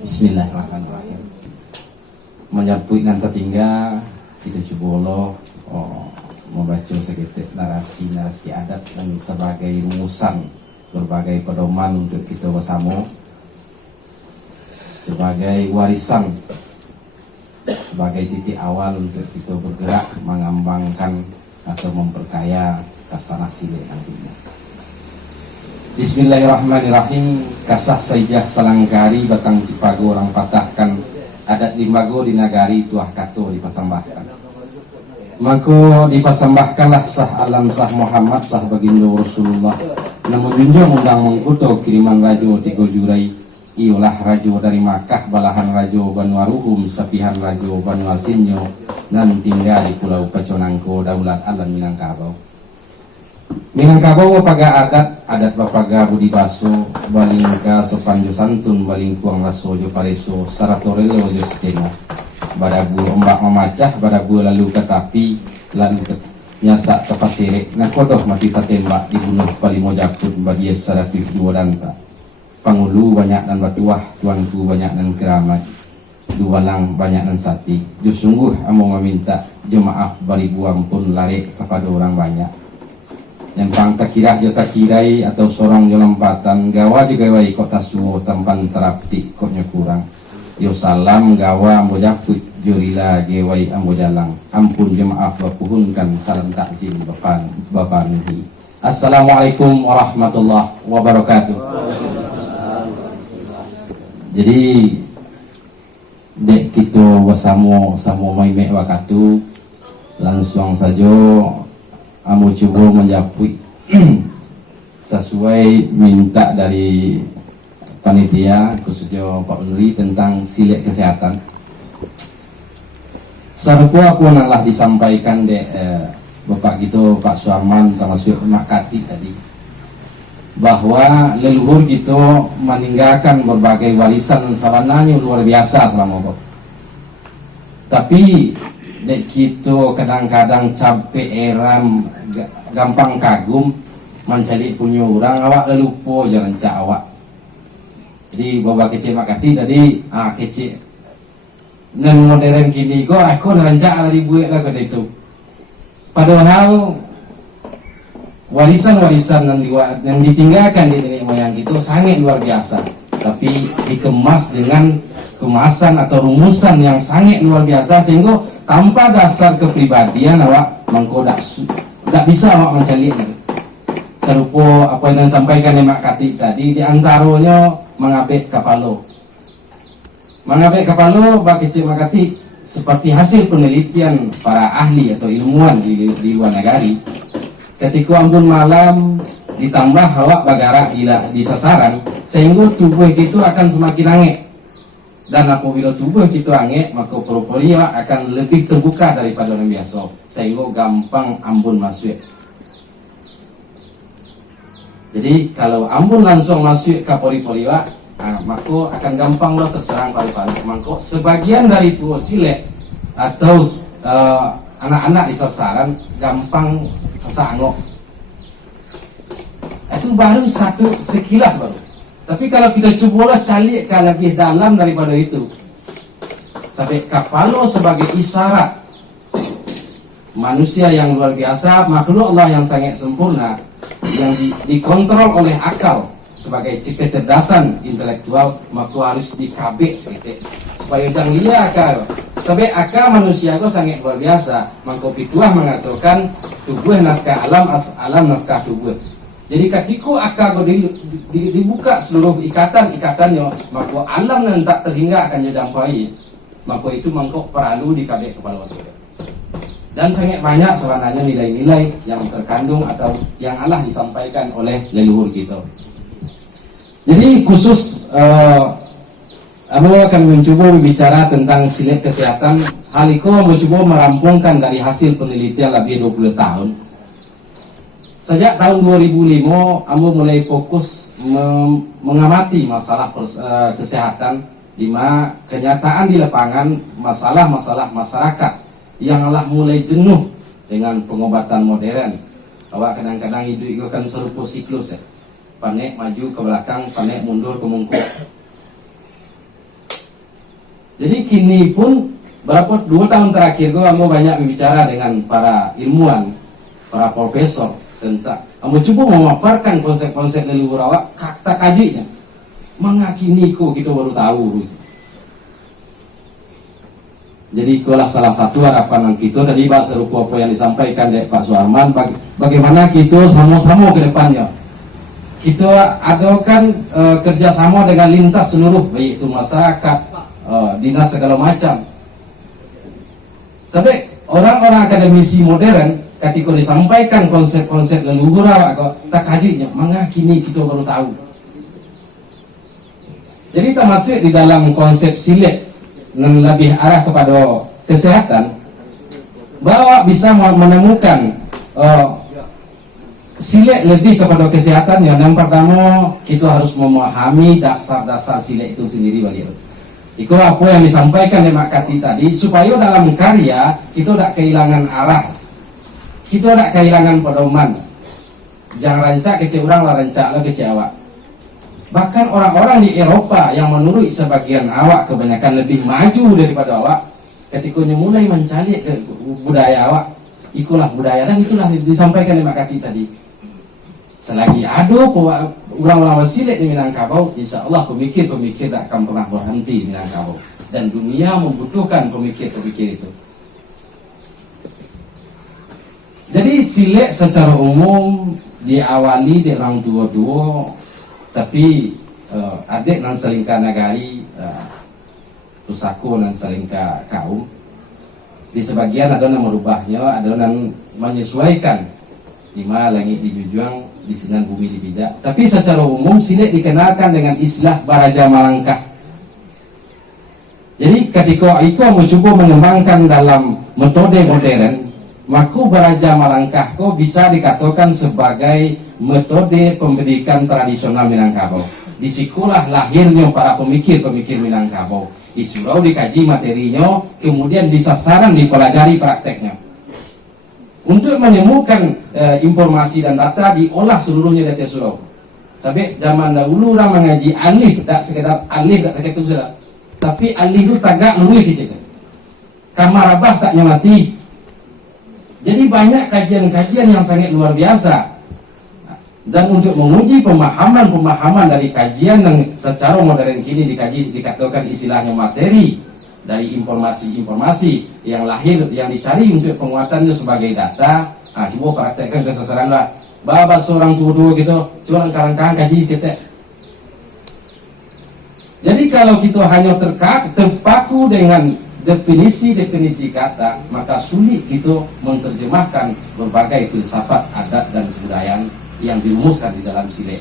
Bismillahirrahmanirrahim. Menyambut nanti tinggal kita coba membaca sedikit narasi adat dan sebagai rumusan berbagai pedoman untuk kita bersama sebagai warisan, sebagai titik awal untuk kita bergerak mengembangkan atau memperkaya kasanah silih nantinya. Bismillahirrahmanirrahim. Kasah saijah salangkari batang cipago orang patahkan adat limbago di nagari tuah kato dipasambahkan. Maka dipasambahkanlah sah alam sah Muhammad sah baginda Rasulullah. Namun junjung undang mengkuto kiriman rajo tigo jurai. Iolah rajo dari Makkah balahan rajo Banu Aruhum sapihan rajo Banu Asinyo nan tinggal di pulau Paconangko daulat alam Minangkabau. Minangkabau paga adat bapaga budi baso balingka sopanjo santun balingkuang rasojo pareso saratorelo jo setena badabu ombak memacah badabu lalu ke tapi lalu ke nyasak ke pasirek nakodoh mati tembak dibunuh palimo jakut badia saratif dua danta pangulu banyak dan batuah tuanku banyak dan keramat dualang banyak dan sati jo sungguh amo meminta jo maaf bari buang pun lari kepada orang banyak yang pang takirah jo takirai atau sorong jo lempatan gawa jo gawai kota suwo tampan terapti koknya kurang yo salam gawa ambo jakut jo rila gewai ambo jalang ampun jo maaf bapuhunkan salam takzim bapak nuhi. Assalamualaikum warahmatullahi wabarakatuh. Jadi dek kita bersama mai mek wakatu langsung saja amu coba menjapui sesuai minta dari panitia khususnya Pak Nuri tentang silek kesehatan. Sarupa aku nalah disampaikan dek Bapak gitu Pak Suarman termasuk Mak Kati tadi bahwa leluhur kita meninggalkan berbagai warisan sabananya luar biasa selama Bapak. Tapi dek kita kadang-kadang capek eram gampang kagum mencari punya orang awak lelupo jangan cak awak. Jadi bawa kecil makati tadi kecil nan modern kini go aku nerancak ala dibuat lah pada itu. Padahal warisan-warisan yang ditinggalkan di nenek moyang kita sangat luar biasa, tapi dikemas dengan kemasan atau rumusan yang sangat luar biasa sehingga tanpa dasar kepribadian awak mengkodak tidak bisa awak mencari. Serupa apa yang disampaikan Mak Kati tadi, diantaranya mengabek kapalo. Mengabek kapalo bagi Cik Mak Kati seperti hasil penelitian para ahli atau ilmuwan di luar negari. Ketika ambun malam ditambah awak bagarak di sasaran sehingga tubuh itu akan semakin angek. Dan apabila tubuh itu angek maka pori-pori akan lebih terbuka daripada orang biasa sehingga gampang ambun masuk. Jadi kalau ambun langsung masuk ke pori-pori maka akan gampang lo terserang paru-paru. Maka sebagian dari tubuh silek atau anak-anak di sasaran gampang sesak angok. Itu baru satu sekilas baru. Tapi kalau kita cobalah cari ke lebih dalam daripada itu, sampai kapalo sebagai isyarat manusia yang luar biasa, makhluk Allah yang sangat sempurna, yang dikontrol oleh akal sebagai kecerdasan intelektual, maka harus dikabek sedikit supaya jangan lihat akal. Tapi akal manusia itu sangat luar biasa. Maka Pituah mengatakan tubuh naskah alam, alam naskah tubuh. Jadi ketika akal dibuka seluruh ikatan-ikatannya, maka alam yang tak terhingga akan dijampai. Maka itu mangkok perlu dikabek kepala kita. Dan sangat banyak sebenarnya nilai-nilai yang terkandung atau yang Allah disampaikan oleh leluhur kita. Jadi khusus aku akan mencoba berbicara tentang silek kesehatan. Hal itu mencoba merampungkan dari hasil penelitian lebih 20 tahun. Sejak tahun 2005, aku mulai fokus mengamati masalah kesehatan, di mana kenyataan di lapangan masalah-masalah masyarakat yang mulai jenuh dengan pengobatan modern. Awak kadang-kadang hidup itu kan serupa siklus ya. Panek maju ke belakang, panek mundur ke mungkuk. Jadi kini pun berapa 2 tahun terakhir kamu banyak berbicara dengan para ilmuwan, para profesor tentang kamu coba memaparkan konsep-konsep leluhur awak kata kajinya. Mengakini ko kita baru tahu. Jadi itulah salah satu harapan kita tadi Pak, serupa apa yang disampaikan oleh Pak Suarman, bagaimana kita sama-sama ke depannya. Kita adakan kerjasama dengan lintas seluruh, baik itu masyarakat, dinas segala macam. Sampai orang-orang akademisi modern ketika disampaikan konsep-konsep leluhur awak kok tak kajinya, mengakini kita baru tahu. Jadi termasuk di dalam konsep silet yang lebih arah kepada kesehatan, bahwa bisa menemukan silet lebih kepada kesehatan. Yang pertama, kita harus memahami dasar-dasar silet itu sendiri bagi kita. Itu apa yang disampaikan oleh Mak Kati tadi, supaya dalam karya kita tidak kehilangan arah, kita tidak kehilangan pedoman. Jangan rancak kecil orang lah, rancaklah kecil awak. Bahkan orang-orang di Eropa yang menurut sebagian awak kebanyakan lebih maju daripada awak, ketika mulai mencari ke budaya awak, ikulah budaya, dan itulah disampaikan oleh Mak Kati tadi. Selagi ada orang-orang silet di Minangkabau, insya Allah pemikir-pemikir tak akan pernah berhenti di Minangkabau, dan dunia membutuhkan pemikir-pemikir itu. Jadi silet secara umum diawali di orang tua-tua, tapi adik nan selingkah nagari, tusaku nan selingkah kaum. Di sebagian ada yang merubahnya, ada yang menyesuaikan. Lima langit dijunjung, di sinan bumi dipijak. Tapi secara umum silet dikenalkan dengan istilah Baraja Malangkah. Jadi ketika Iko mencoba mengembangkan dalam metode modern, maka Baraja Malangkah kok bisa dikatakan sebagai metode pendidikan tradisional Minangkabau. Di sekolah lahirnya para pemikir-pemikir Minangkabau. Di surau dikaji materinya, kemudian di sasaran dipelajari prakteknya. Untuk menemukan informasi dan data diolah seluruhnya dari surau. Sampai zaman dahulu orang mengaji alif, tak sekedar alif, tak sekedar itu, tapi alif itu tagak luwih kecil. Kamarabah tak nyamati. Jadi banyak kajian-kajian yang sangat luar biasa. Dan untuk menguji pemahaman dari kajian yang secara modern kini dikatakan istilahnya materi, dari informasi-informasi yang lahir, yang dicari untuk penguatannya sebagai data. Coba praktekkan ke sasaran lah. Bawa seorang tua gitu, curang karang-karang kaji kita. Jadi kalau kita hanya terpaku dengan definisi kata, maka sulit kita menerjemahkan berbagai filsafat, adat dan kebudayaan yang dirumuskan di dalam silet.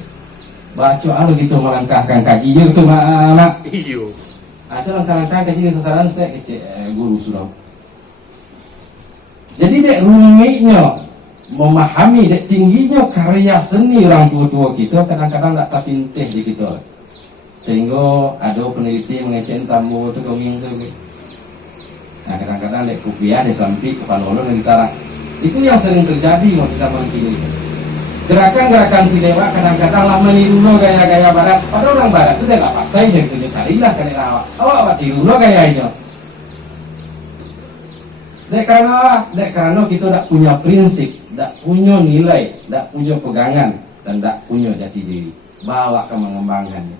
Baca alu gitu melangkahkan kaji itu mana? Iyo. Aja langkah-langkah kaji sasaran saya kecil guru sudah. Jadi dek rumitnya memahami, dek tingginya karya seni orang tua-tua kita kadang-kadang tak terpintih di kita. Sehingga ada peneliti mengecek tamu itu gonging sebut. Nah kadang-kadang dek kupiah di samping kepala ulun yang ditara. Itu yang sering terjadi di zaman kini. Gerakan-gerakan si dewa kadang-kadang lah meniru lo gaya-gaya barat. Pada orang barat itu dia gak pasai, dia punya carilah kali awak tiru lo gayanya. Dek karena kita tak punya prinsip, tak punya nilai, tak punya pegangan, dan tak punya jati diri. Bawa ke mengembangkannya.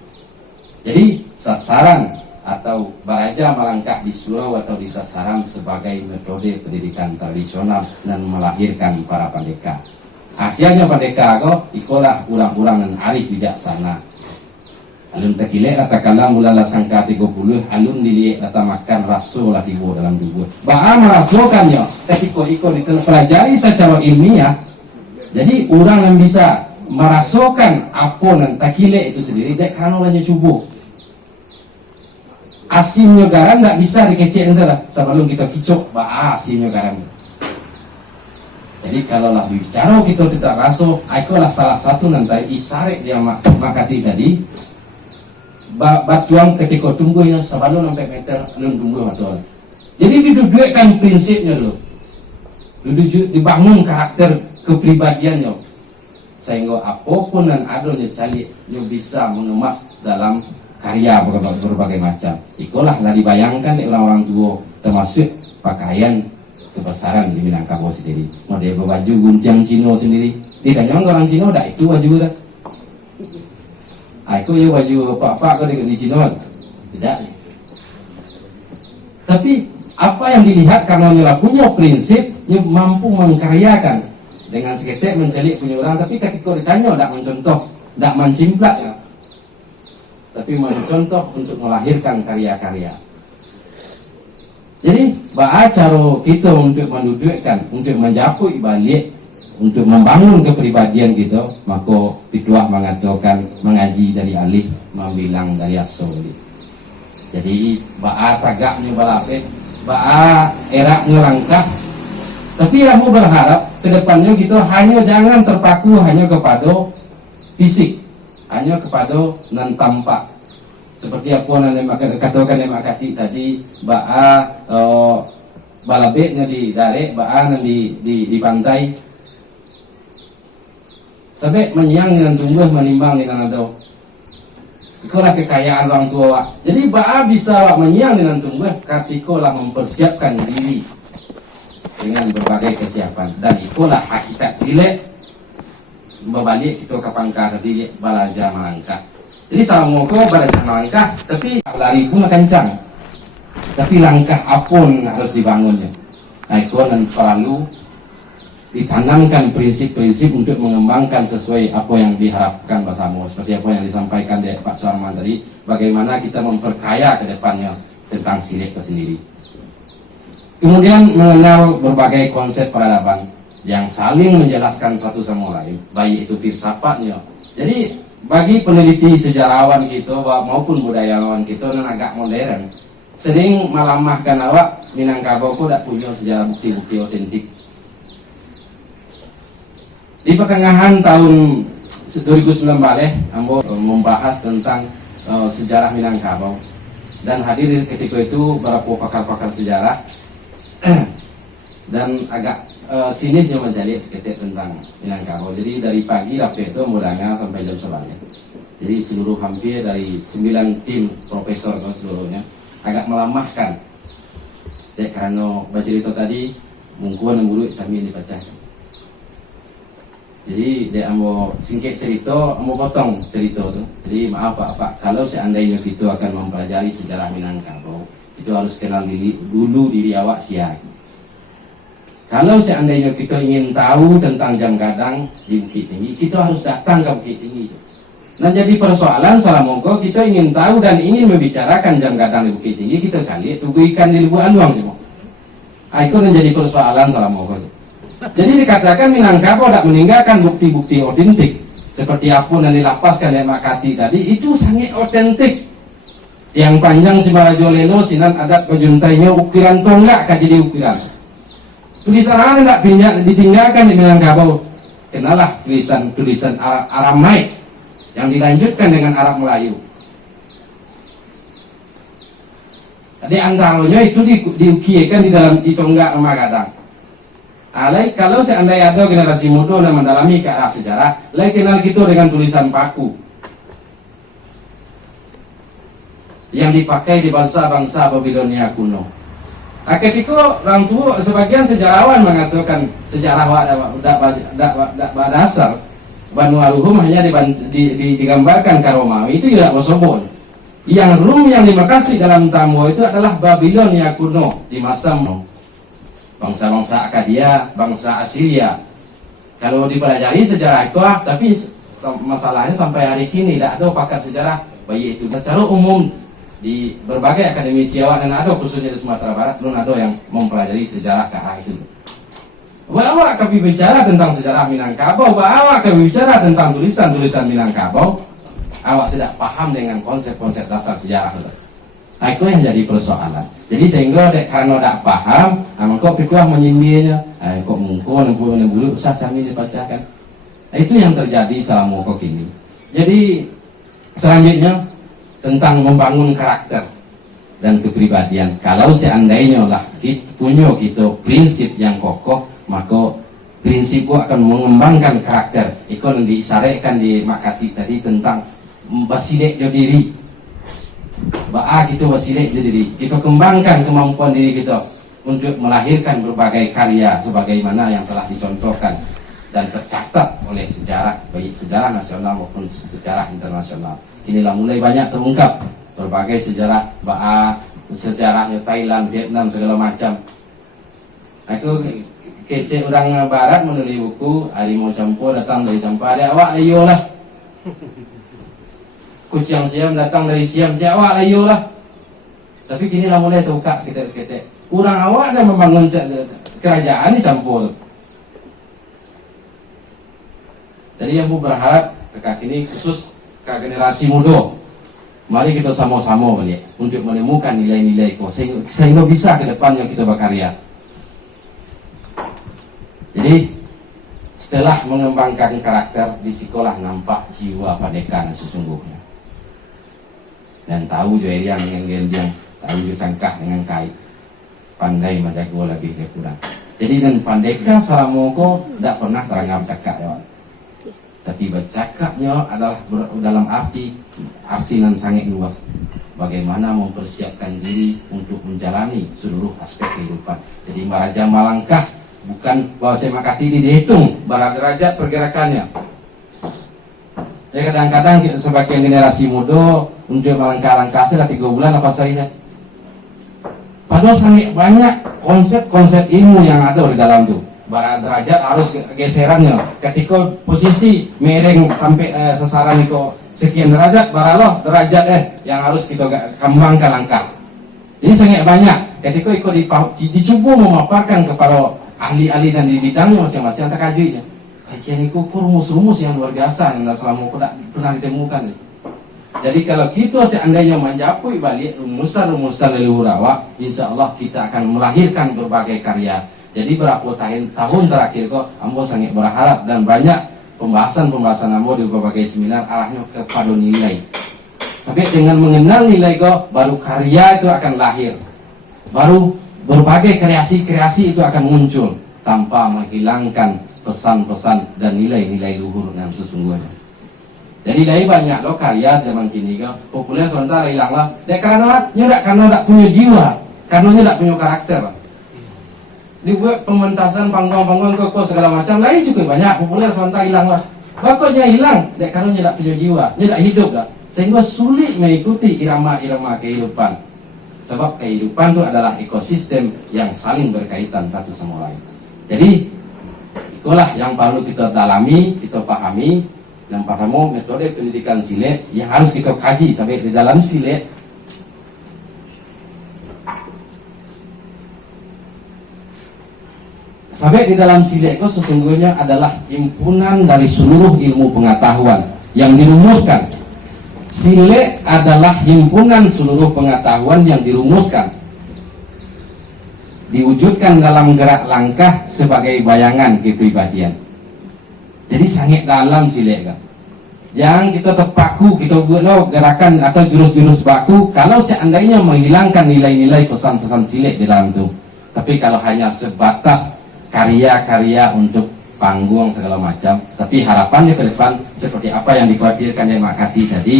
Jadi sasaran atau Baraja Malangkah di surau atau di sasaran sebagai metode pendidikan tradisional dan melahirkan para pendekar. Hasilnya pendekar kok ikolah urang-urang dan arif bijaksana. Alun tekilek katakanlah mulai sangka 30, alun dilihat data makan rasul lah tibu dalam tubuh. Ba'a merasulkannya ketika ikut dipelajari secara ilmiah. Jadi orang yang bisa merasakan apa dan takilek itu sendiri, dek karena hanya cubuh. Asimnya garam tak bisa dikecek salah. Sebelum kita kicok, ba'a asimnya garam. Jadi kalau lah bicara kita tidak rasa, itulah salah satu nanti isyarat dia makati tadi. Batuang ketika tumbuhnya sebelum sampai meter alun tumbuh betul. Jadi didudukan prinsipnya dulu. dibangun karakter kepribadiannya, sehingga apapun yang ada cari bisa mengemas dalam karya berbagai macam. Itulah dibayangkan oleh orang tua, termasuk pakaian kebesaran di Minangkabau sendiri. Model baju gunjang Cino sendiri. Ditanya orang Cino, dah itu baju dah. Aku ya baju apa-apa kau di Cino. Tidak. Tapi apa yang dilihat karena nila punya prinsip yang mampu mengkaryakan dengan seketik mencelik punya orang, tapi ketika ditanya tidak mencontoh, tidak mencimplak ya. Tapi mencontoh untuk melahirkan karya-karya. Jadi cara kita untuk mendudukkan, untuk menjapui balik, untuk membangun kepribadian kita, maka Pituah mengatakan mengaji dari alif, membilang dari asal. Jadi tagaknya balapet, eraknya langkah. Tapi aku berharap kedepannya kita hanya jangan terpaku hanya kepada fisik, hanya kepada non tampak. Seperti apa yang katakan yang makati tadi, balabetnya di darek, di pantai, sampai menyiang dengan tumbuh menimbang dengan ado. Itulah kekayaan orang tua. Jadi bisa menyiang dengan tumbuh ketika mempersiapkan diri dengan berbagai kesiapan, dan itulah hakikat silek berbalik kita ke pangkar di balaja melangkah. Jadi salah moko balaja melangkah, tapi lari pun kencang, tapi langkah apun harus dibangunnya. Nah itu dan perlu ditanamkan prinsip-prinsip untuk mengembangkan sesuai apa yang diharapkan bersama, seperti apa yang disampaikan dari Pak Suarman tadi, bagaimana kita memperkaya ke depannya tentang silek itu sendiri. Kemudian mengenal berbagai konsep peradaban yang saling menjelaskan satu sama lain, baik itu filsafatnya. Jadi bagi peneliti sejarawan kita maupun budayawan kita yang agak modern, sering melamahkan awak Minangkabau itu tidak punya sejarah bukti-bukti otentik. Di pertengahan tahun 2019 Ambo membahas tentang sejarah Minangkabau, dan hadir ketika itu beberapa pakar-pakar sejarah dan agak sinisnya mencari seketik tentang Minangkabau. Jadi dari pagi rapi itu mulanya sampai jam 9. Jadi seluruh hampir dari 9 tim profesor seluruhnya agak melamahkan. Ya, karena baca cerita tadi mungkin yang buruk kami dibacakan. Jadi dia mau singkat cerita, mau potong cerita tu. Jadi maaf Pak, kalau seandainya kita akan mempelajari sejarah Minangkabau, itu harus kenal dulu diri awak siapa. Kalau seandainya kita ingin tahu tentang jam gadang di Bukit Tinggi, kita harus datang ke Bukit Tinggi. Nah jadi persoalan salah mongko kita ingin tahu dan ingin membicarakan jam gadang di Bukit Tinggi, kita cari tugu ikan di Lubuk Anduang semua. Itu menjadi persoalan salah mongko. Jadi dikatakan Minangkabau tidak meninggalkan bukti-bukti otentik seperti apa yang dilapaskan oleh Makati tadi, itu sangat otentik. Tiang panjang si Marajolelo sinan adat pejuntainya ukiran tonggak kan jadi ukiran. Tulisan tidak ditinggalkan di Minangkabau. Kenalah tulisan Aramaik yang dilanjutkan dengan Arab Melayu. Jadi antaranya itu diukiakan di tonggak Magadang. Kalau seandainya ada generasi muda yang mendalami ke arah sejarah, kenal kita dengan tulisan paku yang dipakai di bangsa-bangsa Babilonia kuno. Ketika orang tua sebagian sejarawan mengatakan sejarah tidak dasar, Banu Aruhum hanya digambarkan ke Romawi, itu tidak bersobon. Yang Rum yang dimakasi dalam Tambo itu adalah Babilonia kuno di masa bangsa-bangsa Akadia, bangsa Assyria. Kalau dipelajari sejarah itu, tapi masalahnya sampai hari kini tidak ada pakar sejarah bayi itu. Secara umum di berbagai akademisi awak dan ada khususnya di Sumatera Barat belum ada yang mempelajari sejarah ke arah itu. Bahwa kami bicara tentang sejarah Minangkabau, bahwa kami bicara tentang tulisan-tulisan Minangkabau, awak tidak paham dengan konsep-konsep dasar sejarah itu. Itu yang jadi persoalan. Jadi sehingga karena tidak paham, maka Pituah menyindirnya. Kok mungkin yang dulu usah kami dibacakan. Itu yang terjadi selama kok ini. Jadi selanjutnya tentang membangun karakter dan kepribadian. Kalau seandainya lah kita punya prinsip yang kokoh, Maka prinsip gua akan mengembangkan karakter. Ikon disarekan di Makati tadi tentang basilek jo diri. Kita basilek jo diri. Kita kembangkan kemampuan diri kita untuk melahirkan berbagai karya sebagaimana yang telah dicontohkan dan tercatat oleh sejarah, baik sejarah nasional maupun sejarah internasional. Inilah mulai banyak terungkap berbagai sejarah, sejarahnya Thailand, Vietnam, segala macam. Aku kece orang barat menulis buku harimau campur datang dari Campa, ada awak layo lah. Kucing Siam datang dari Siam, dia awak layo lah. Tapi kini lah mulai terbuka seketik-seketik. Orang awak dah membangun kerajaan di campur. Jadi yang aku berharap kakak ini khusus ke generasi muda. Mari kita sama-sama balik untuk menemukan nilai-nilai sehingga bisa ke depan yang kita berkarya. Jadi setelah mengembangkan karakter di sekolah nampak jiwa padekan sesungguhnya. Dan tahu jo yang gendang, tahu jo cangkah dengan kait. Pandai menjaga lebih ke kurang. Jadi dan pandeka selama ko tidak pernah terangam cakap ya. Tapi bercakapnya adalah dalam arti yang sangat luas. Bagaimana mempersiapkan diri untuk menjalani seluruh aspek kehidupan. Jadi Raja Malangkah bukan bahasa Makati ini dihitung bara derajat pergerakannya. Ya kadang-kadang sebagian generasi muda untuk melangkah-langkah saja 3 bulan apa saja. Padahal sangat banyak konsep-konsep ilmu yang ada di dalam itu. Bara derajat harus geserannya. Ketika posisi miring sampai sasaran itu sekian derajat, baralah derajat yang harus kita kembangkan langkah. Jadi sangat banyak. Ketika ikut dicoba memaparkan kepada ahli-ahli dan di bidangnya masing-masing tak kajiannya. Kajian itu rumus-rumus yang luar biasa yang selama pernah ditemukan. Jadi kalau kita seandainya menjapui balik rumusan-rumusan leluhur awak, insya Allah kita akan melahirkan berbagai karya. Jadi berapa tahun terakhir kok ambo sangat berharap dan banyak pembahasan ambo di berbagai seminar arahnya kepada nilai. Sampai dengan mengenal nilai kok baru karya itu akan lahir. Baru berbagai kreasi-kreasi itu akan muncul tanpa menghilangkan pesan-pesan dan nilai-nilai luhur yang sesungguhnya. Jadi dari banyak loh karya zaman kini kok populer sementara hilang lah. Karena tak punya jiwa, karena tak punya karakter. Dibuat pementasan panggung-panggung kok segala macam lain juga banyak populer sementara hilang lah. Bakatnya hilang, karena tak punya jiwa, tak hidup lah. Sehingga sulit mengikuti irama-irama kehidupan. Sebab kehidupan itu adalah ekosistem yang saling berkaitan satu sama lain. Jadi itulah yang perlu kita dalami, kita pahami. Yang pertama metode pendidikan silet yang harus kita kaji sampai di dalam silet. Sampai di dalam silet itu sesungguhnya adalah himpunan dari seluruh ilmu pengetahuan yang dirumuskan. Silet adalah himpunan seluruh pengetahuan yang dirumuskan, diwujudkan dalam gerak langkah sebagai bayangan kepribadian. Jadi sangat dalam silet kan. Yang kita terpaku, kita buat gerakan atau jurus-jurus baku kalau seandainya menghilangkan nilai-nilai pesan-pesan silet di dalam itu. Tapi kalau hanya sebatas karya-karya untuk panggung segala macam, tapi harapannya ke depan seperti apa yang dikhawatirkan dari Makati tadi,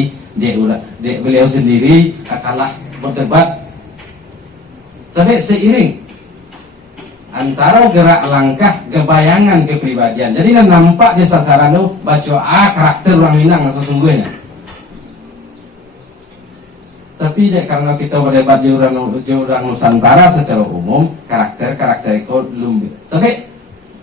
beliau sendiri akanlah berdebat. Tapi seiring antara gerak langkah kebayangan kepribadian. Jadi nampak di sasaran itu baca karakter orang Minang sesungguhnya. Tapi karena kita berdebat di orang Nusantara secara umum, karakter itu belum. Tapi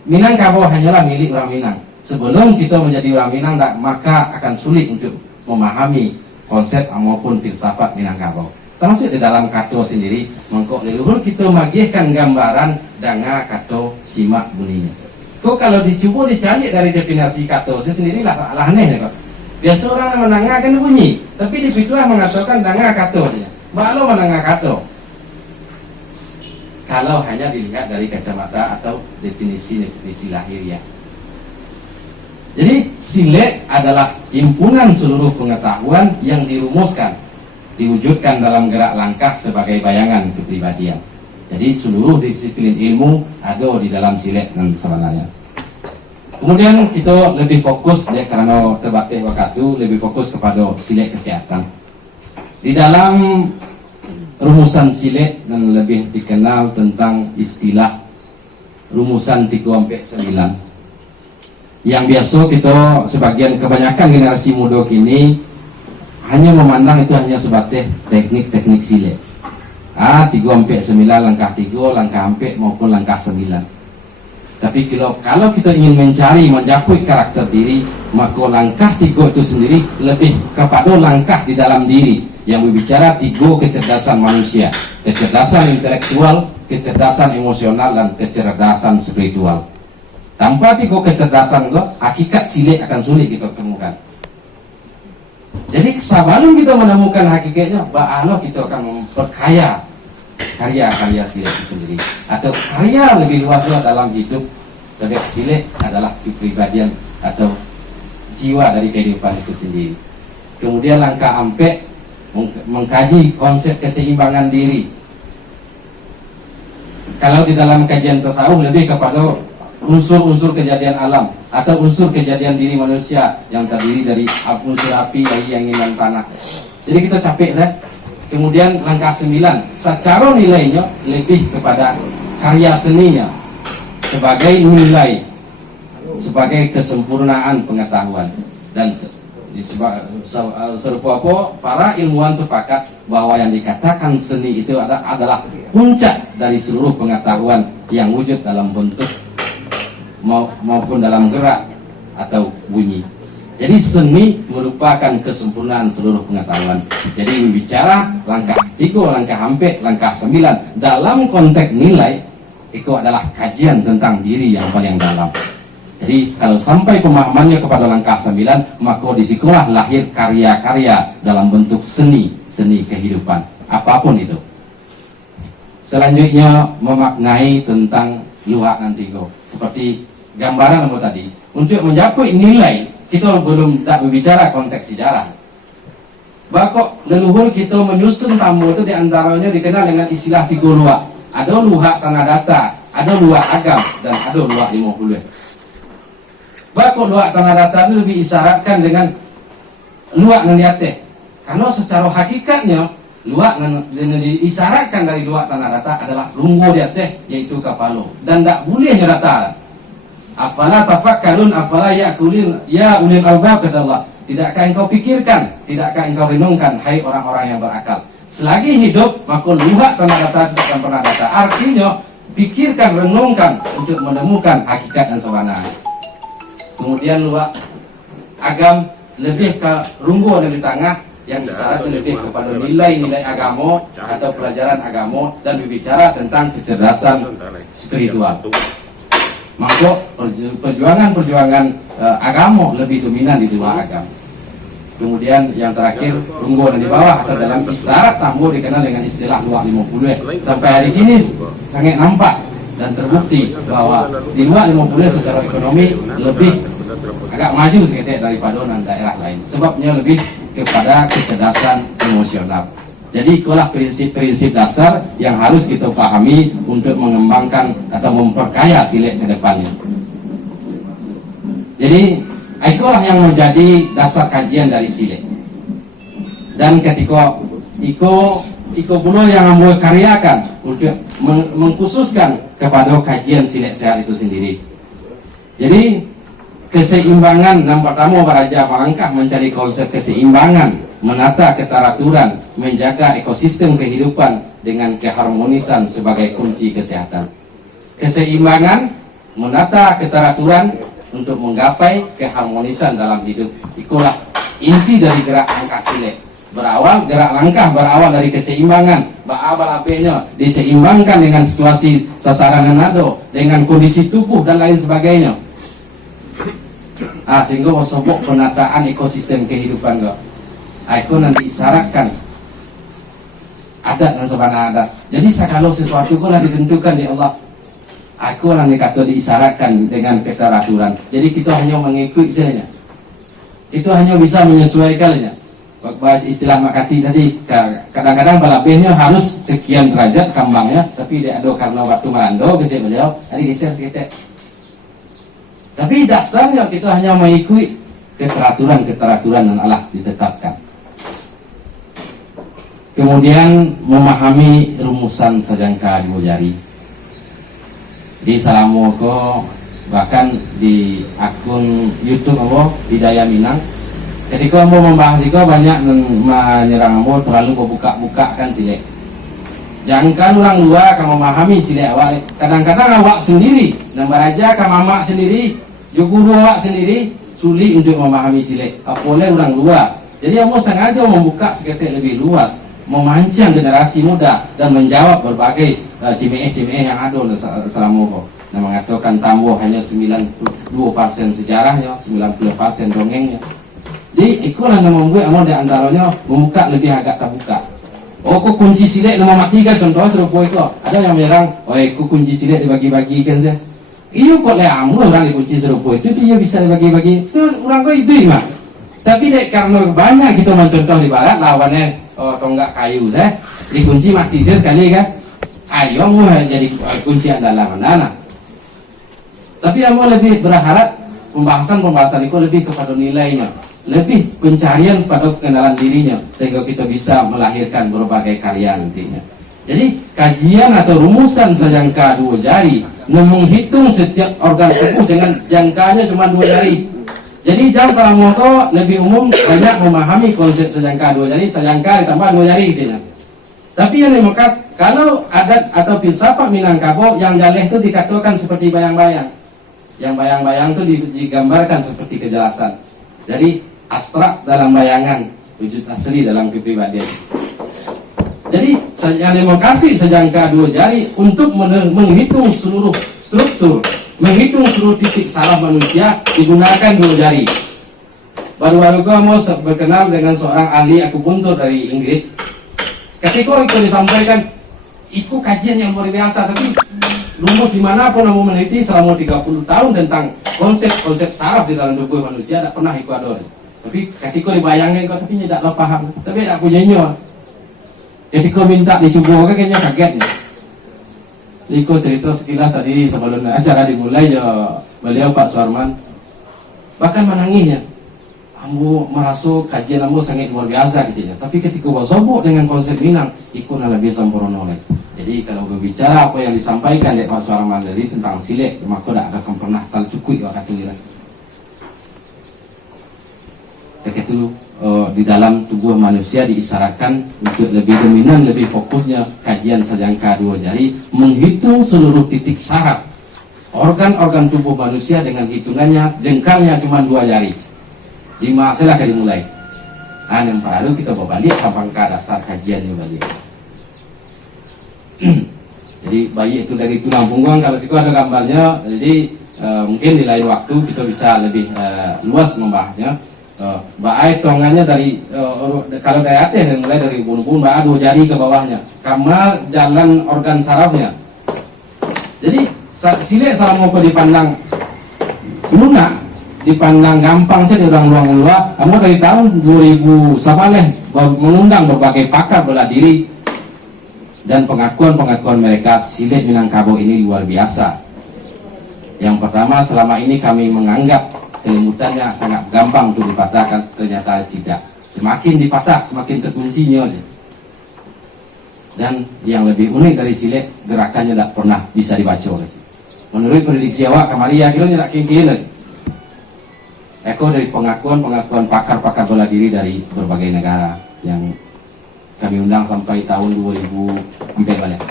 Minangkabau hanyalah milik orang Minang. Sebelum kita menjadi orang Minang, maka akan sulit untuk memahami konsep maupun filsafat Minangkabau. Termasuk di dalam kato sendiri, mengkok leluhur kita magihkan gambaran danga kato simak bunyinya. Kok kalau dicoba dicari dari definisi kato sendiri lah aneh ya kok. Biasa orang menangakan bunyi, tapi di Pituah mengatakan danga kato saja. Mbak lo menangga kato. Kalau hanya dilihat dari kacamata atau definisi lahiriah. Jadi silet adalah himpunan seluruh pengetahuan yang dirumuskan, diwujudkan dalam gerak langkah sebagai bayangan kepribadian. Jadi seluruh disiplin ilmu ada di dalam silek dan sebenarnya. Kemudian kita lebih fokus ya, karena terbatas waktu, lebih fokus kepada silek kesehatan. Di dalam rumusan silek dan lebih dikenal tentang istilah rumusan 3-9. Yang biasa kita sebagian kebanyakan generasi muda kini hanya memandang itu hanya sebatas teknik-teknik silek. 3-9, langkah 3, langkah 4 maupun langkah 9. Tapi kalau kita ingin mencari mencapai karakter diri, maka langkah 3 itu sendiri lebih kepada langkah di dalam diri yang berbicara 3 kecerdasan manusia: kecerdasan intelektual, kecerdasan emosional, dan kecerdasan spiritual. Tanpa 3 kecerdasan itu, hakikat silek akan sulit kita temukan. Jadi sebelum kita menemukan hakikatnya, bagaimana kita akan memperkaya karya-karya silek itu sendiri, atau karya lebih luasnya dalam hidup. Sebab silek adalah kepribadian atau jiwa dari kehidupan itu sendiri. Kemudian langkah 4, mengkaji konsep keseimbangan diri. Kalau di dalam kajian tasawuf lebih kepada unsur-unsur kejadian alam atau unsur kejadian diri manusia yang terdiri dari unsur api, air, angin, dan tanah. Jadi kita capek saya. Kemudian langkah 9, secara nilainya lebih kepada karya seninya sebagai nilai, sebagai kesempurnaan pengetahuan. Dan serupa apa, para ilmuwan sepakat bahwa yang dikatakan seni itu adalah puncak dari seluruh pengetahuan yang wujud dalam bentuk maupun dalam gerak atau bunyi. Jadi seni merupakan kesempurnaan seluruh pengetahuan. Jadi berbicara langkah 3, langkah 4, langkah 9 dalam konteks nilai, itu adalah kajian tentang diri yang paling dalam. Jadi kalau sampai pemahamannya kepada langkah 9, maka disitulah lahir karya-karya dalam bentuk seni kehidupan, apapun itu. Selanjutnya memaknai tentang luhak nanti seperti gambaran tadi. Untuk mencapai nilai, kita belum tak berbicara konteks sejarah. Bakok leluhur kita menyusun tamu itu diantaranya dikenal dengan istilah 3 luhak. Ada luhak tanah datar, ada luhak agam, dan ada luhak 50. Bakok luhak tanah datar itu lebih isyaratkan dengan luhak yang di atas. Karena secara hakikatnya luhak yang diisyaratkan dari luhak tanah datar adalah lunggu di atas, yaitu kapalo, dan tak boleh datar. Afala tafakkarun, afala ya'kulun ya ulil albab, kata Allah. Tidakkah engkau pikirkan, tidakkah engkau renungkan, hai orang-orang yang berakal. Selagi hidup, maka luhak tanah datar tidak pernah datar. Artinya, pikirkan, renungkan untuk menemukan hakikat dan sebenarnya. Kemudian luhak agam lebih ke runggu ada di tengah, yang disyaratkan lebih kepada nilai-nilai agama atau pelajaran agama, dan berbicara tentang kecerdasan spiritual. Maka perjuangan agama lebih dominan di luar agama. Kemudian yang terakhir, runggu di bawah atau dalam isyarat tambo dikenal dengan istilah luar 50. Sampai hari kini sangat nampak dan terbukti bahwa di luar 50 secara ekonomi lebih agak maju sedikit daripada daerah lain. Sebabnya lebih kepada kecerdasan emosional. Jadi itulah prinsip-prinsip dasar yang harus kita pahami untuk mengembangkan atau memperkaya silek ke depannya. Jadi itulah yang menjadi dasar kajian dari silek. Dan ketika Iko pula yang membuat karyakan untuk mengkhususkan kepada kajian silek sehat itu sendiri. Jadi keseimbangan yang pertama beraja melangkah mencari konsep keseimbangan, menata keteraturan, menjaga ekosistem kehidupan dengan keharmonisan sebagai kunci kesehatan. Keseimbangan, menata keteraturan untuk menggapai keharmonisan dalam hidup. Itulah inti dari gerak langkah silek. Gerak langkah berawal dari keseimbangan. Berawal apanya diseimbangkan dengan situasi sasaran yang ada, dengan kondisi tubuh dan lain sebagainya. Sehingga sobok penataan ekosistem kehidupan kok. Aku nanti isyaratkan adat dan sebenarnya adat. Jadi kalau sesuatu itu lah ditentukan di Allah, aku nanti kata diisyaratkan dengan keteraturan. Jadi kita hanya mengikut saja. Itu hanya bisa menyesuaikannya. bahas istilah makati tadi, kadang-kadang balapehnya harus sekian derajat kambangnya, tapi dia ada karena waktu merando bisa beliau tadi geser sedikit. Tapi dasarnya kita hanya mengikuti keteraturan yang Allah ditetapkan. Kemudian memahami rumusan sajangka 2 jari. Di Salamoko bahkan di akun YouTube Allah Hidayah Minang, ketika mau membahas itu banyak menyerang mau terlalu buka-buka kan silek. Jangan orang luar kamu memahami silek awak. Kadang-kadang awak sendiri, nambah aja kamu mamak sendiri, guru awak sendiri sulit untuk memahami silek. Apalagi orang luar. Jadi kamu sengaja membuka seketik lebih luas, memancing generasi muda dan menjawab berbagai cimeh-cimeh yang ada selama nah, mengatakan tambah hanya 92% sejarahnya, 90% dongengnya. Jadi itulah yang membuat amal di antaranya membuka lebih agak terbuka. Oh, kok kunci silek nama matikan contohnya serupa itu. Ada yang menyerang, oh, kok kunci silek dibagi-bagikan saya. Iyo kok amu orang dikunci serupa itu dia bisa dibagi-bagi. Itu orang kok itu mah. Tapi dek karena banyak kita mencontoh di barat lawannya tonggak kayu saya dikunci mati saya sekali kan. Ayo mau jadi kunci andalan mana. Tapi kamu lebih berharap pembahasan itu lebih kepada nilainya, lebih pencarian pada pengenalan dirinya, sehingga kita bisa melahirkan berbagai karya nantinya. Jadi kajian atau rumusan sajangka 2 jari menghitung setiap organ tubuh dengan jangkanya cuma 2 jari. Jadi jam Salamoko lebih umum banyak memahami konsep sajangka 2 jari, sajangka ditambah 2 jari gitu. Tapi yang dimaksud kalau adat atau filsafat Minangkabau yang jaleh itu dikatakan seperti bayang-bayang. Yang bayang-bayang itu digambarkan seperti kejelasan. Jadi abstrak dalam bayangan, wujud asli dalam kepribadian. Jadi yang demokrasi sejangka 2 jari untuk menghitung seluruh struktur, menghitung seluruh titik saraf manusia digunakan 2 jari. Baru-baru kamu berkenal dengan seorang ahli akupuntur dari Inggris. Ketika itu disampaikan, itu kajian yang luar biasa, tapi rumus dimanapun kamu meneliti selama 30 tahun tentang konsep saraf di dalam tubuh manusia tidak pernah ikut ada. Tapi ketika dibayangkan kau tapi tidak tahu paham, tapi tidak punya nyawa. Ketika minta dicoba kayaknya kaget nih. Liko cerita sekilas tadi sebelum acara dimulai ya beliau Pak Suarman bahkan menangisnya. Ambo merasa kajian ambo sangat luar biasa gitu ya. Tapi ketika gua sobok dengan konsep Minang, ikut lebih sempurna oleh. Jadi kalau berbicara apa yang disampaikan oleh Pak Suarman tadi tentang silek, maka tidak akan pernah salah cukup ya kata dia. Itu di dalam tubuh manusia diisyaratkan untuk lebih dominan, lebih fokusnya kajian sajangka 2 jari menghitung seluruh titik saraf organ-organ tubuh manusia dengan hitungannya jengkalnya cuma 2 jari. 5 silahkan dimulai. Yang perlu kita berbalik kapan ke dasar kajiannya balik. Jadi bayi itu dari tulang punggung, kalau siku ada gambarnya. Jadi mungkin di lain waktu kita bisa lebih luas membahasnya. Baik tongannya dari kalau dari atas mulai dari bulu-bulu 2 jari ke bawahnya. Kamal jalan organ sarafnya. Jadi silek Salamoko dipandang lunak, dipandang gampang sih orang luang luar. Kamu dari tahun 2000 sabaleh mengundang berbagai pakar bela diri dan pengakuan mereka silek Minangkabau ini luar biasa. Yang pertama, selama ini kami menganggap kelembutannya sangat gampang untuk dipatahkan, ternyata tidak. Semakin dipatah, semakin terkuncinya. Dan yang lebih unik dari silek, gerakannya tidak pernah bisa dibaca oleh silek. Menurut prediksi awak, kemarin akhirnya tidak kira-kira. Eko dari pengakuan pakar-pakar bela diri dari berbagai negara yang kami undang sampai tahun 2000 sampai balik.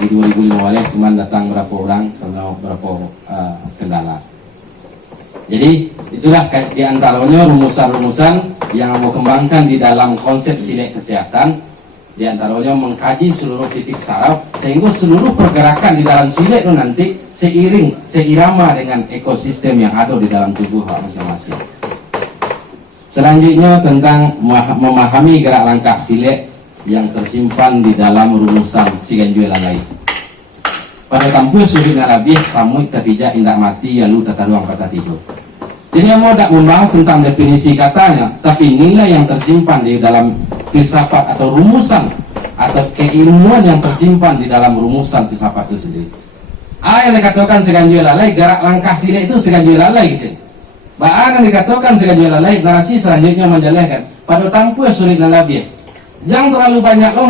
Di 2005 balik cuma datang berapa orang karena berapa kendala. Jadi itulah di antaranya rumusan-rumusan yang mau kembangkan di dalam konsep silek kesehatan. Di antaranya mengkaji seluruh titik saraf sehingga seluruh pergerakan di dalam silek itu nanti seirama dengan ekosistem yang ada di dalam tubuh masing-masing. Selanjutnya tentang memahami gerak langkah silek yang tersimpan di dalam rumusan Siganjue Lalai. Pada tampil suri nalabih samui tapija indak mati yalu tata ruang kata tidur. Jadi mau tidak membahas tentang definisi katanya, tapi nilai yang tersimpan di dalam filsafat atau rumusan atau keilmuan yang tersimpan di dalam rumusan filsafat itu sendiri. Yang dikatakan seganjui lalai, gerak langkah sini itu seganjui lalai gitu. Yang dikatakan seganjui lalai, narasi selanjutnya menjelaskan pada tampu yang sulit nalabi. Jangan terlalu banyak lo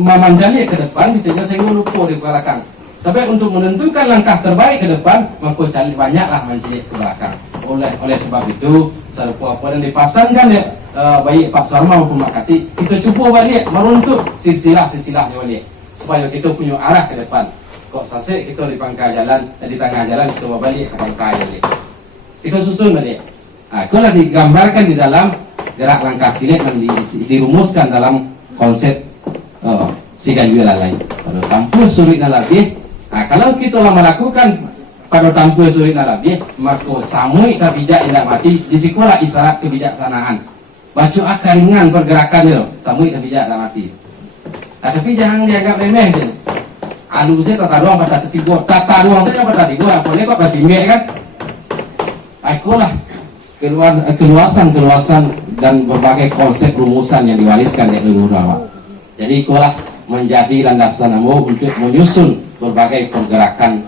memanjali ke depan, bisa saya lupa di belakang. Tapi untuk menentukan langkah terbaik ke depan, maka cari banyaklah menjadi ke belakang. Oleh sebab itu, serupa apa yang dipasangkan ya, baik Pak Sarma maupun Pak Kati, kita cuba balik meruntuk silsilah-silsilahnya balik, supaya kita punya arah ke depan. Kok sasek kita di pangkal jalan, di tengah jalan kita balik ke pangkal balik. Kita susun balik. Kalau digambarkan di dalam gerak langkah silet yang dirumuskan dalam konsep siganjui lalai. Pada tampil sulit nalabih. Kalau kita melakukan pada tampil sulit nalabih, maka samui kabijak tidak mati. Di sekolah isyarat kebijaksanaan. Baca akaringan pergerakannya, samui kabijak tidak mati. Tapi jangan dianggap remeh saja. Saya tata ruang pada tiga, tata ruang saja pada tiga. Boleh kok masih mek kan? Ikulah keluasan dan berbagai konsep rumusan yang diwariskan dari leluhur awak. Jadi ikulah menjadi landasan kamu untuk menyusun berbagai pergerakan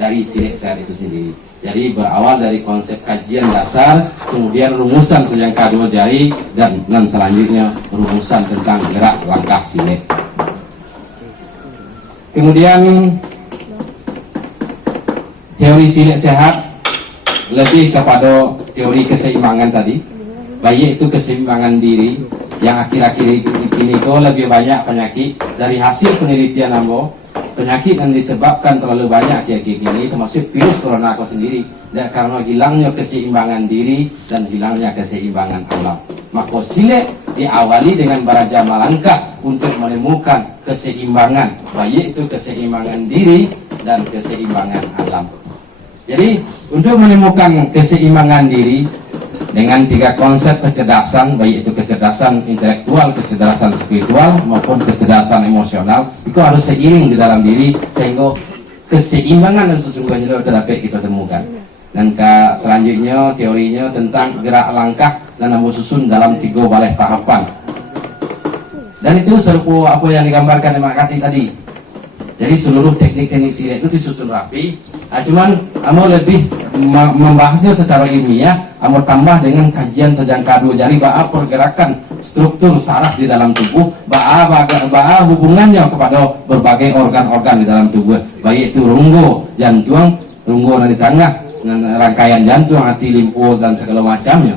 dari silet sehat itu sendiri. Jadi berawal dari konsep kajian dasar, kemudian rumusan sejangka dua jari, dan selanjutnya rumusan tentang gerak langkah silet. Kemudian teori silet sehat lebih kepada teori keseimbangan tadi, baik itu keseimbangan diri yang akhir-akhir ini kok lebih banyak penyakit dari hasil penelitian ambo, penyakit yang disebabkan terlalu banyak kayak gini, termasuk virus corona aku sendiri, dan karena hilangnya keseimbangan diri dan hilangnya keseimbangan alam. Maka silet diawali dengan baraja malangkah untuk menemukan keseimbangan, baik itu keseimbangan diri dan keseimbangan alam. Jadi untuk menemukan keseimbangan diri dengan tiga konsep kecerdasan, baik itu kecerdasan intelektual, kecerdasan spiritual maupun kecerdasan emosional, itu harus seiring di dalam diri sehingga keseimbangan dan sesungguhnya itu dapat kita temukan. Dan selanjutnya teorinya tentang gerak langkah dan ambil susun dalam 3 balai tahapan. Dan itu serupa apa yang digambarkan oleh Mak Kati tadi. Jadi seluruh teknik-teknik silet itu disusun rapi. Cuman amo lebih membahasnya secara ilmiah, amo tambah dengan kajian sejangka 2 jari baa pergerakan struktur saraf di dalam tubuh, baa hubungannya kepada berbagai organ-organ di dalam tubuh, baik itu ronggo, jantung, ronggo di tengah, rangkaian jantung, hati, limfu dan segala macamnya.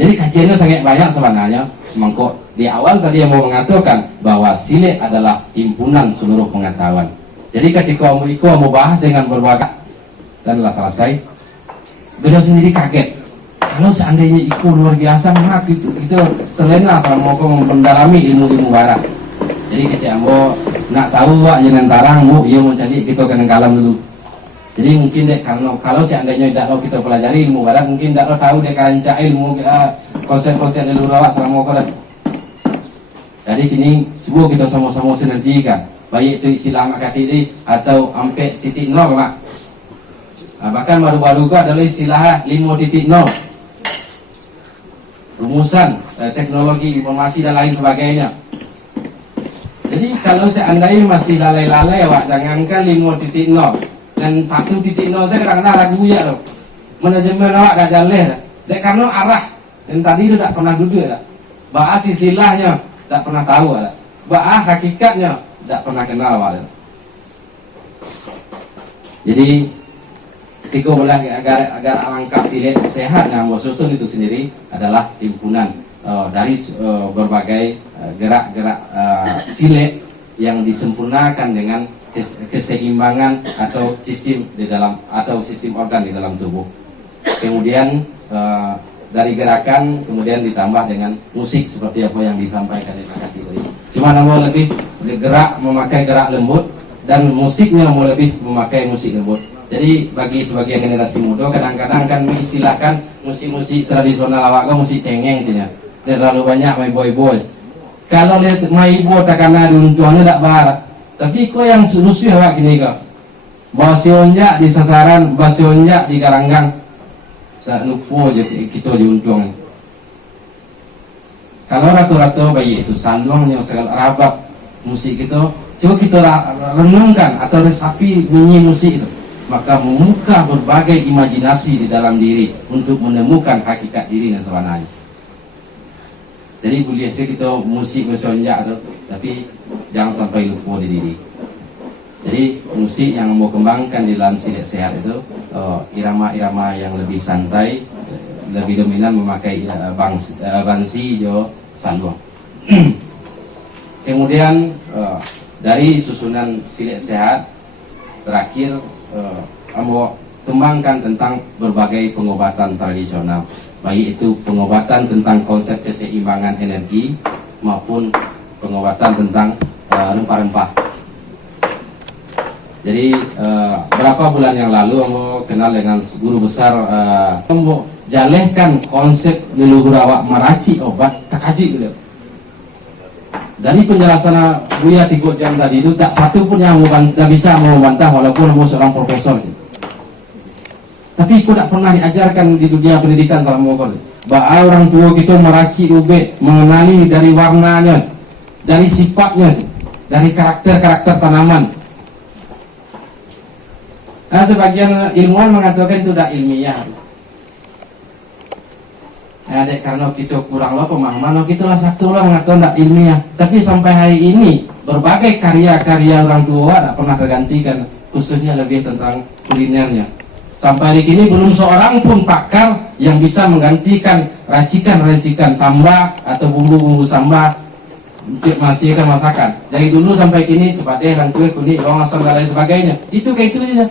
Jadi kajiannya sangat banyak sebenarnya. Mangkok di awal tadi yang mau mengatakan bahwa silet adalah himpunan seluruh pengetahuan. Jadi ketika mau bahas dengan berbagai dan telah selesai, beliau sendiri kaget. Kalau seandainya Iko luar biasa, maka itu terlena sama mau mendalami ilmu-ilmu barat. Jadi kecil ambo nak tahu wak jangan tarang mu, ia mau cari kita kena kalam dulu. Jadi mungkin dek kalau seandainya tidak lo kita pelajari ilmu barat, mungkin tidak lo tahu dek karanca ilmu konsep-konsep leluhur awak selama kau. Jadi kini coba kita sama-sama sinergikan, baik itu istilah Mak Kati ini atau sampai titik nol Mak. Bahkan baru-baru adalah istilah 5.0 rumusan teknologi informasi dan lain sebagainya. Jadi kalau seandainya masih lalai-lalai Wak, jangankan 5.0 dan 1.0 saya kadang-kadang ragu ya loh. Manajemen awak gak jalan dek karena arah dan tadi itu tidak pernah duduk ya. Bahas istilahnya tidak pernah tahu ya. Bahas hakikatnya tidak pernah kenal ya. Jadi 13 agar langkah silet sehat yang susun itu sendiri adalah himpunan dari berbagai gerak-gerak silet yang disempurnakan dengan keseimbangan atau sistem di dalam atau sistem organ di dalam tubuh. Kemudian dari gerakan kemudian ditambah dengan musik seperti apa yang disampaikan di Mak Kati tadi. Cuma mau lebih gerak memakai gerak lembut dan musiknya mau lebih memakai musik lembut. Jadi bagi sebagian generasi muda kadang-kadang kan mengistilahkan musik-musik tradisional awak musik cengeng gitu ya. Terlalu banyak main boy-boy. Kalau lihat main boy takana runtuhannya tak bar. Tapi kok yang lusuh awak gini kok. Basionja di sasaran, basionja di garanggang. tak lupa je kita diuntung. Kalau rata-rata bayi itu saluangnya segala rabak musik kita, coba kita renungkan atau resapi bunyi musik itu, maka membuka berbagai imajinasi di dalam diri untuk menemukan hakikat diri yang sebenarnya. Jadi boleh sih kita musik bersonjak tu, tapi jangan sampai lupa di diri. Jadi musik yang mau kembangkan di dalam silat sehat itu irama-irama yang lebih santai, lebih dominan memakai bansi jo saluang. Kemudian dari susunan silat sehat terakhir mau kembangkan tentang berbagai pengobatan tradisional, baik itu pengobatan tentang konsep keseimbangan energi maupun pengobatan tentang rempah-rempah. Jadi berapa bulan yang lalu Ambo kenal dengan guru besar Ambo jalehkan konsep leluhur awak meraci obat takaji beliau. Dari penjelasan Buya 3 jam tadi itu tak satu pun yang bisa membantah walaupun Ambo seorang profesor. Tapi aku tak pernah diajarkan di dunia pendidikan selama Ambo. Bahwa orang tua kita meraci ube, mengenali dari warnanya, dari sifatnya, dari karakter-karakter tanaman. Nah, sebagian ilmuwan mengatakan itu tidak ilmiah. Nah, karena kita kurang loh pemahaman, kita lah satu lah mengatakan tidak ilmiah. Tapi sampai hari ini berbagai karya-karya orang tua tidak pernah tergantikan, khususnya lebih tentang kulinernya. Sampai hari ini belum seorang pun pakar yang bisa menggantikan racikan-racikan samba atau bumbu-bumbu samba untuk menghasilkan masakan. Dari dulu sampai kini seperti rangkui kuning, bawang asam dan lain sebagainya. Itu kayak itu saja.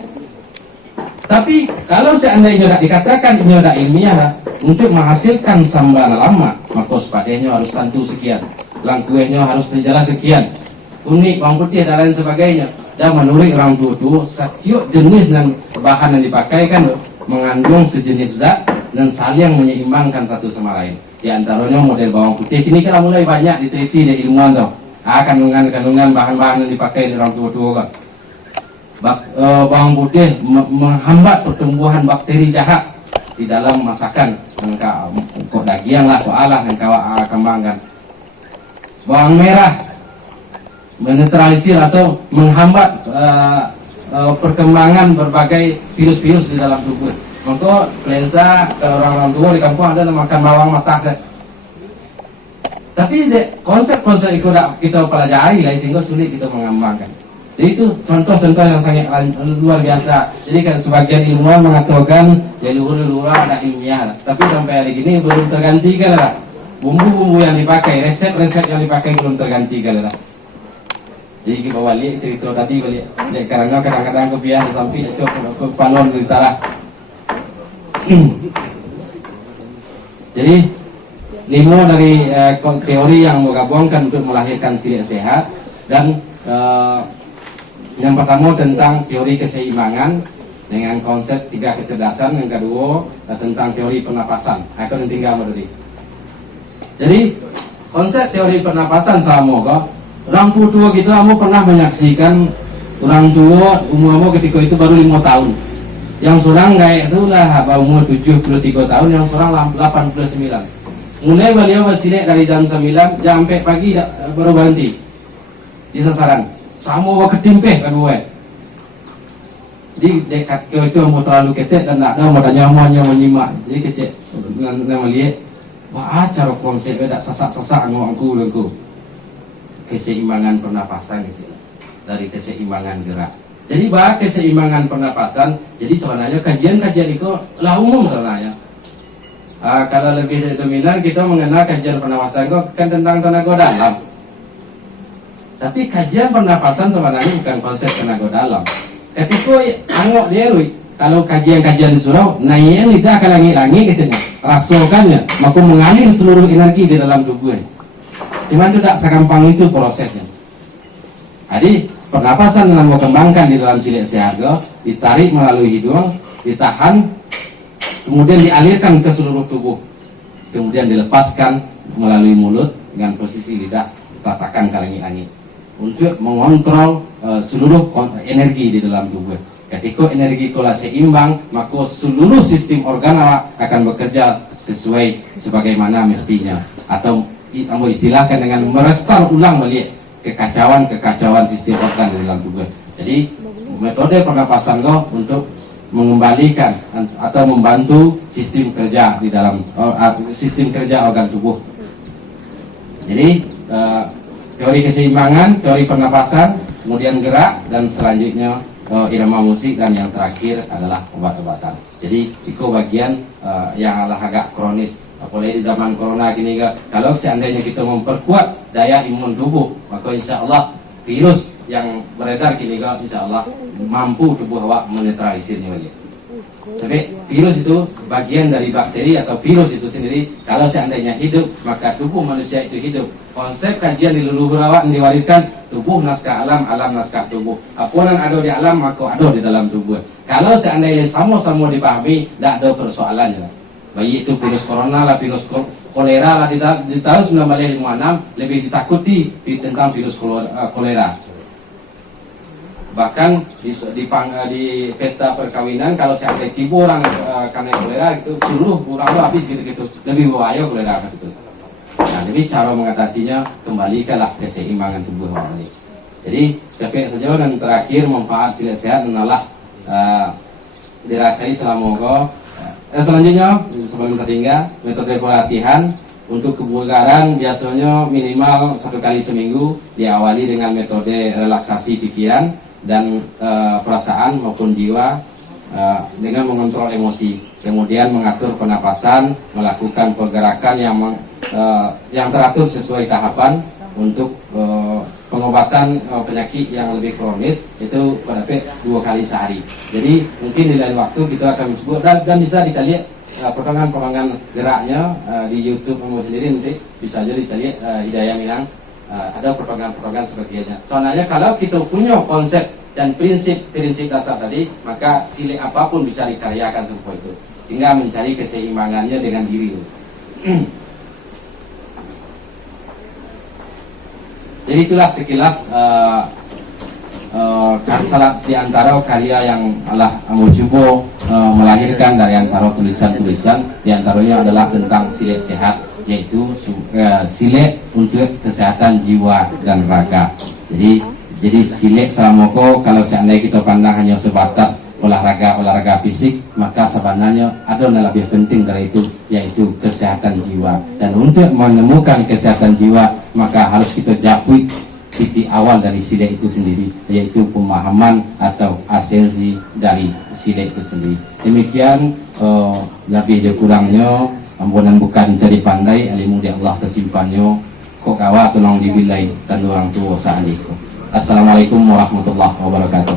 Tapi kalau seandainya tidak dikatakan ini tidak ilmiah, untuk menghasilkan sambal lama, maka sepatutnya harus tentu sekian, langkuehnya harus terjelas sekian, unik, bawang putih dan lain sebagainya. Dan menurut orang tua setiap jenis dan bahan yang dipakai kan mengandung sejenis zat dan saling menyeimbangkan satu sama lain. Di antaranya model bawang putih ini kan mulai banyak diteliti di ilmuwan tuh. Kandungan-kandungan bahan-bahan yang dipakai di orang tua kan. Bawang putih menghambat pertumbuhan bakteri jahat di dalam masakan, kok daging lah, kok alah yang kau kembangkan. Bawang merah menetralisir atau menghambat perkembangan berbagai virus-virus di dalam tubuh. Maka influenza orang-orang tua di kampung ada makan bawang matah. Tapi konsep-konsep itu kita pelajari lah sehingga sulit kita mengembangkan. Jadi itu contoh-contoh yang sangat luar biasa. Jadi kan sebagian ilmuwan mengatakan leluhur-leluhur ada ilmiah, tapi sampai hari ini belum tergantikan lah. Bumbu-bumbu yang dipakai, resep-resep yang dipakai belum tergantikan lah. Jadi kita balik cerita tadi balik. Karena kadang-kadang kebiasa sampai ke panon utara. Jadi 5 dari teori yang menggabungkan untuk melahirkan silat sehat dan yang pertama tentang teori keseimbangan dengan konsep 3 kecerdasan, yang kedua tentang teori pernapasan. Aku nanti tinggal tadi. Jadi konsep teori pernapasan sama kok. Orang tua kita kamu pernah menyaksikan orang tua umurmu ketika itu baru 5 tahun. Yang seorang kayak itulah umur 73 tahun, yang seorang 89. Mulai beliau bersinek dari jam 9 sampai pagi baru berhenti di sasaran. Sama waktu timpeh kedua. Di dekat ke itu mau terlalu ketek dan tak ada mau nyamannya menyimak. Jadi kecil nama lihat wah cara konsepnya tak sasak-sasak angku lengku. Keseimbangan pernapasan dari keseimbangan gerak. Jadi bahas keseimbangan pernapasan, jadi sebenarnya kajian-kajian itu lah umum sebenarnya. Kalau lebih dominan kita mengenal kajian pernapasan itu kan tentang tenaga dalam. Tapi kajian pernapasan sebenarnya bukan konsep tenaga dalam. Ketika angok dia kalau kajian-kajian di surau, naiknya lidah akan langi-langi kecilnya, rasakannya, maka mengalir seluruh energi di dalam tubuh. Cuma tidak segampang itu prosesnya. Jadi pernapasan yang mau kembangkan di dalam silat sehat, ditarik melalui hidung, ditahan, kemudian dialirkan ke seluruh tubuh, kemudian dilepaskan melalui mulut dengan posisi lidah tatakan ke langit-langit untuk mengontrol seluruh energi di dalam tubuh. Ketika energi kola seimbang, maka seluruh sistem organ awak akan bekerja sesuai sebagaimana mestinya, atau istilahkan dengan merestar ulang balik kekacauan sistem organ di dalam tubuh. Jadi metode pernapasan lo untuk mengembalikan atau membantu sistem kerja di dalam sistem kerja organ tubuh. Jadi teori keseimbangan, teori pernapasan, kemudian gerak, dan selanjutnya irama musik, dan yang terakhir adalah obat-obatan. Jadi itu bagian yang agak kronis, apalagi di zaman corona gini. Kalau seandainya kita memperkuat daya imun tubuh, maka insya Allah virus yang beredar gini insya Allah mampu tubuh awak menetralisirnya lagi. Tapi virus itu bagian dari bakteri atau virus itu sendiri. Kalau seandainya hidup, maka tubuh manusia itu hidup. Konsep kajian di leluhur awak diwariskan, tubuh naskah alam, alam naskah tubuh. Apunan ada di alam, maka ada di dalam tubuh. Kalau seandainya sama-sama dipahami, tidak ada persoalannya. Baik itu virus corona lah, virus kolera lah, di tahun 1956 lebih ditakuti tentang virus kolera. Bahkan di pesta perkawinan, kalau seandainya tiba orang karena kolera itu, seluruh orang itu habis gitu, lebih bahaya kolera gitu. Nah, jadi cara mengatasinya, kembalikanlah keseimbangan tubuh orang ini. Jadi capek saja. Dan terakhir, manfaat silat sehat adalah dirasai selama selanjutnya sebelum tertinggal, metode pelatihan untuk kebugaran biasanya minimal 1 kali seminggu, diawali dengan metode relaksasi pikiran dan perasaan maupun jiwa dengan mengontrol emosi, kemudian mengatur pernapasan, melakukan pergerakan yang teratur sesuai tahapan untuk pengobatan penyakit yang lebih kronis itu pada 2 kali sehari. Jadi mungkin di lain waktu kita akan mencoba, dan bisa kita lihat potongan-potongan geraknya di YouTube sendiri, nanti bisa jadi dicari Hidayah Minang. Ada potongan-potongan sebagainya. Soalnya kalau kita punya konsep dan prinsip dasar tadi, maka silik apapun bisa dikaryakan seperti itu. Tinggal mencari keseimbangannya dengan diri. Jadi itulah sekilas salah di antara karya yang Allah Amujubo melahirkan dari antara tulisan-tulisan. Di antaranya adalah tentang silik sehat, yaitu silik untuk kesehatan jiwa dan raga. Jadi silik salamoko, kalau seandainya kita pandang hanya sebatas olahraga fisik, maka sebenarnya ada yang lebih penting dari itu, yaitu kesehatan jiwa. Dan untuk menemukan kesehatan jiwa, maka harus kita japui titik awal dari silik itu sendiri, yaitu pemahaman atau esensi dari silik itu sendiri. Demikian lebih kurangnya, ampunan bukan jadi pandai, ilmu di Allah tersimpannya, kok kawa tolong dibilai dan orang tua saat itu. Assalamualaikum warahmatullahi wabarakatuh.